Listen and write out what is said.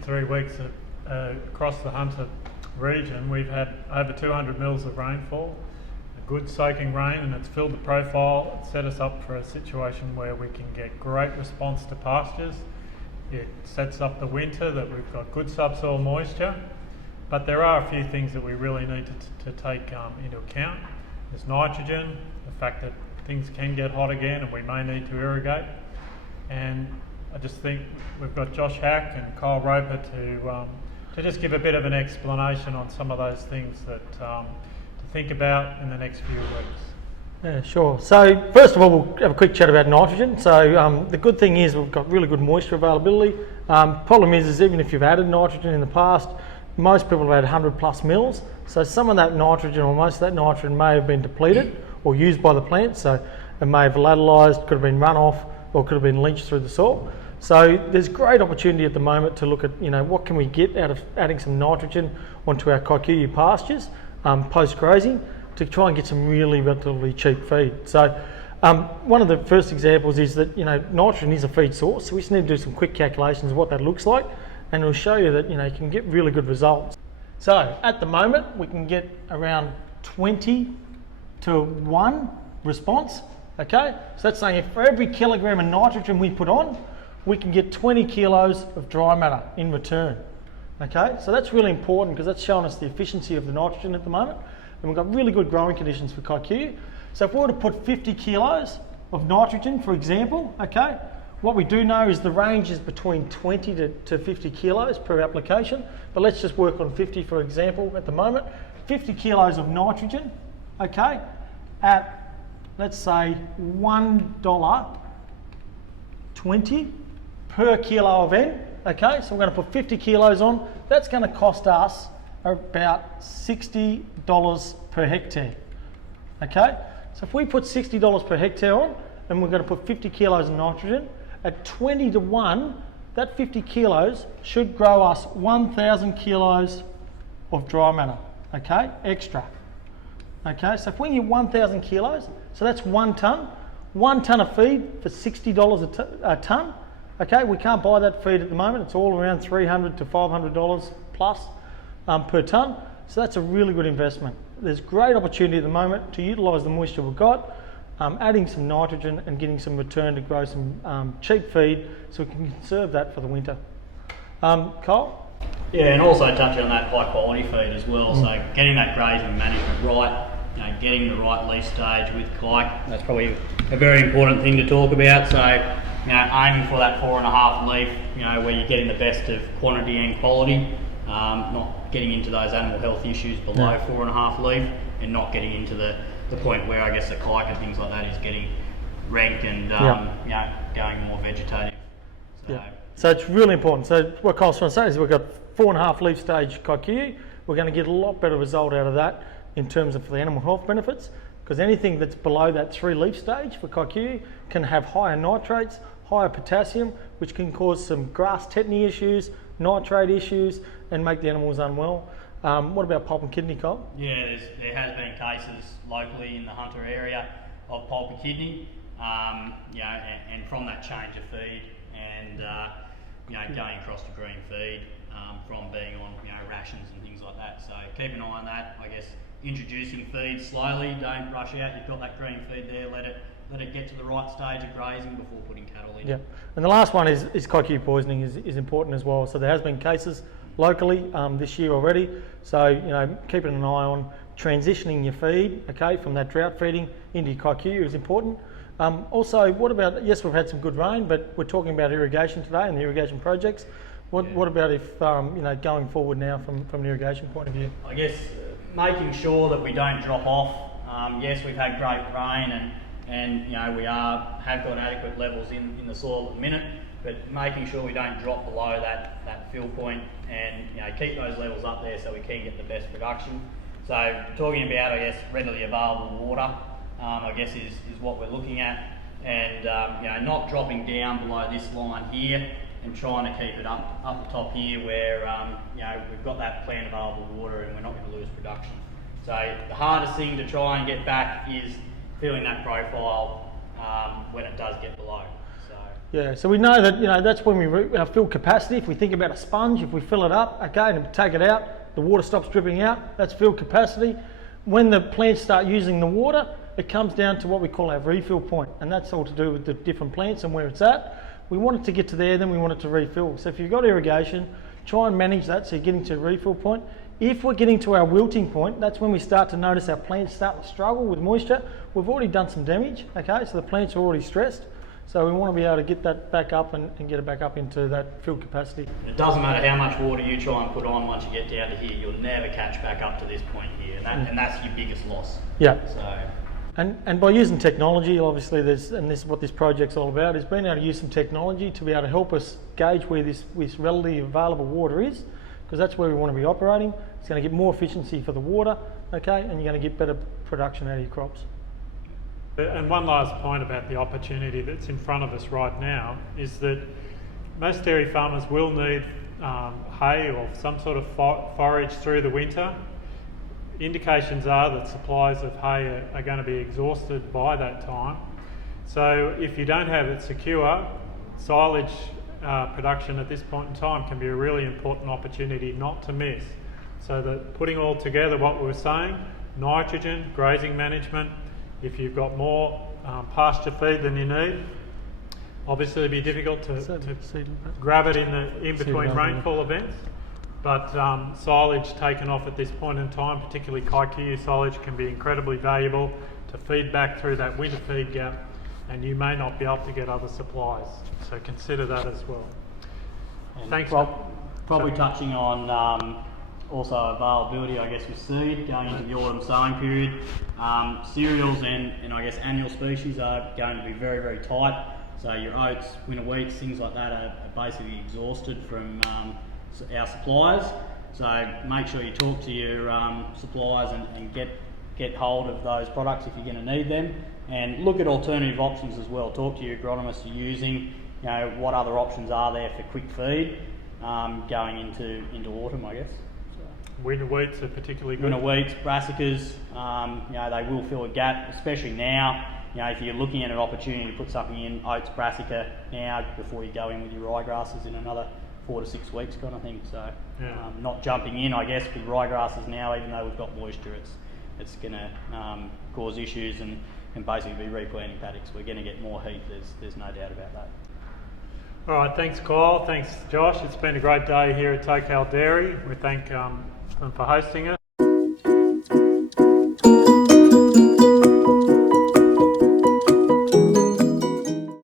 to 3 weeks across the Hunter region, we've had over 200 mils of rainfall, a good soaking rain, and it's filled the profile. It set us up for a situation where we can get great response to pastures. It sets up the winter that we've got good subsoil moisture, but there are a few things that we really need to take into account. There's nitrogen, the fact that things can get hot again and we may need to irrigate, and I just think we've got Josh Hack and Kyle Roper to just give a bit of an explanation on some of those things that to think about in the next few weeks. Yeah, sure. So first of all, we'll have a quick chat about nitrogen. So the good thing is we've got really good moisture availability. Problem is even if you've added nitrogen in the past, most people have had 100 plus mils. So some of that nitrogen or most of that nitrogen may have been depleted or used by the plant. So it may have lateralised, could have been runoff, or could have been leached through the soil. So there's great opportunity at the moment to look at, what can we get out of adding some nitrogen onto our Kikuyu pastures post-grazing to try and get some really relatively cheap feed. So one of the first examples is that, nitrogen is a feed source, so we just need to do some quick calculations of what that looks like, and it'll show you that, you can get really good results. So at the moment, we can get around 20 to 1 response, okay? So that's saying if for every kilogram of nitrogen we put on, we can get 20 kilos of dry matter in return, okay? So that's really important because that's showing us the efficiency of the nitrogen at the moment, and we've got really good growing conditions for Kikuyu. So if we were to put 50 kilos of nitrogen, for example, okay, what we do know is the range is between 20 to 50 kilos per application, but let's just work on 50 for example at the moment. 50 kilos of nitrogen, okay, at let's say $1.20 per kilo of N, okay, so we're going to put 50 kilos on. That's going to cost us about $60 per hectare, okay? So if we put $60 per hectare on and we're going to put 50 kilos of nitrogen, at 20 to 1, that 50 kilos should grow us 1,000 kilos of dry matter, okay, extra. Okay, so if we get 1,000 kilos, so that's 1 tonne. 1 tonne of feed for $60 a tonne. Okay, we can't buy that feed at the moment. It's all around $300 to $500 plus per tonne. So that's a really good investment. There's great opportunity at the moment to utilise the moisture we've got, adding some nitrogen and getting some return to grow some cheap feed so we can conserve that for the winter. Kyle? Yeah, and also touching on that high quality feed as well. So getting that grazing management right, getting the right leaf stage with Kike, that's probably a very important thing to talk about. So, aiming for that 4.5 leaf, where you're getting the best of quantity and quality, not getting into those animal health issues below 4.5 leaf, and not getting into the point where I guess the Kike and things like that is getting rank and going more vegetative. So it's really important. So what Kyle's trying to say is we've got 4.5 leaf stage Kikuyu. We're going to get a lot better result out of that in terms of the animal health benefits, because anything that's below that 3 leaf stage for Kikuyu can have higher nitrates, higher potassium, which can cause some grass tetany issues, nitrate issues, and make the animals unwell. What about pulp and kidney, Kyle? Yeah, there has been cases locally in the Hunter area of pulp and kidney, and from that change of feed and going across to green feed from being on rations and things like that. So keep an eye on that. I guess introducing feed slowly. Don't rush out. You've got that green feed there. Let it get to the right stage of grazing before putting cattle in. Yeah, and the last one is Kikuyu poisoning is important as well. So there has been cases locally this year already. So keeping an eye on transitioning your feed, okay, from that drought feeding into your Kikuyu is important. Also, what about, yes, we've had some good rain, but we're talking about irrigation today and the irrigation projects. What about if, going forward now from an irrigation point of view? I guess making sure that we don't drop off. Yes, we've had great rain and we have got adequate levels in the soil at the minute, but making sure we don't drop below that fill point and keep those levels up there so we can get the best production. So talking about, I guess, readily available water, I guess is what we're looking at, and not dropping down below this line here and trying to keep it up the top here where we've got that plant available water and we're not going to lose production. So the hardest thing to try and get back is filling that profile when it does get below. So Yeah, so we know that, that's when our fill capacity. If we think about a sponge, if we fill it up, okay, and take it out, the water stops dripping out, that's fill capacity. When the plants start using the water, it comes down to what we call our refill point, and that's all to do with the different plants and where it's at. We want it to get to there, then we want it to refill. So if you've got irrigation, try and manage that so you're getting to a refill point. If we're getting to our wilting point, that's when we start to notice our plants starting to struggle with moisture. We've already done some damage, okay, so the plants are already stressed. So we want to be able to get that back up and get it back up into that fill capacity. It doesn't matter how much water you try and put on once you get down to here, you'll never catch back up to this point here, and that's your biggest loss. Yeah. So. And by using technology, obviously, this is what this project's all about, is being able to use some technology to be able to help us gauge where this readily available water is, because that's where we want to be operating. It's going to get more efficiency for the water, okay, and you're going to get better production out of your crops. And one last point about the opportunity that's in front of us right now is that most dairy farmers will need hay or some sort of forage through the winter. Indications are that supplies of hay are going to be exhausted by that time. So if you don't have it secure, silage production at this point in time can be a really important opportunity not to miss. So that putting all together what we were saying, nitrogen, grazing management, if you've got more pasture feed than you need, obviously it'd be difficult to grab it in between rainfall events. But silage taken off at this point in time, particularly Kikuyu silage, can be incredibly valuable to feed back through that winter feed gap, and you may not be able to get other supplies. So consider that as well. And thanks. Probably touching on also availability, I guess, with seed going into the autumn sowing period. Cereals and I guess annual species are going to be very, very tight. So your oats, winter wheats, things like that are basically exhausted from our suppliers. So make sure you talk to your suppliers and get hold of those products if you're going to need them, and look at alternative options as well. Talk to your agronomists you're using, what other options are there for quick feed going into autumn, I guess. Winter wheats are particularly good. Winter wheats, brassicas, they will fill a gap, especially now. If you're looking at an opportunity to put something in, oats, brassica now before you go in with your ryegrasses in another 4 to 6 weeks kind of thing. So not jumping in, I guess, with ryegrasses now, even though we've got moisture, it's going to cause issues and basically be replanting paddocks. We're going to get more heat, there's no doubt about that. All right, thanks Kyle, thanks Josh. It's been a great day here at Tocal Dairy. We thank them for hosting us.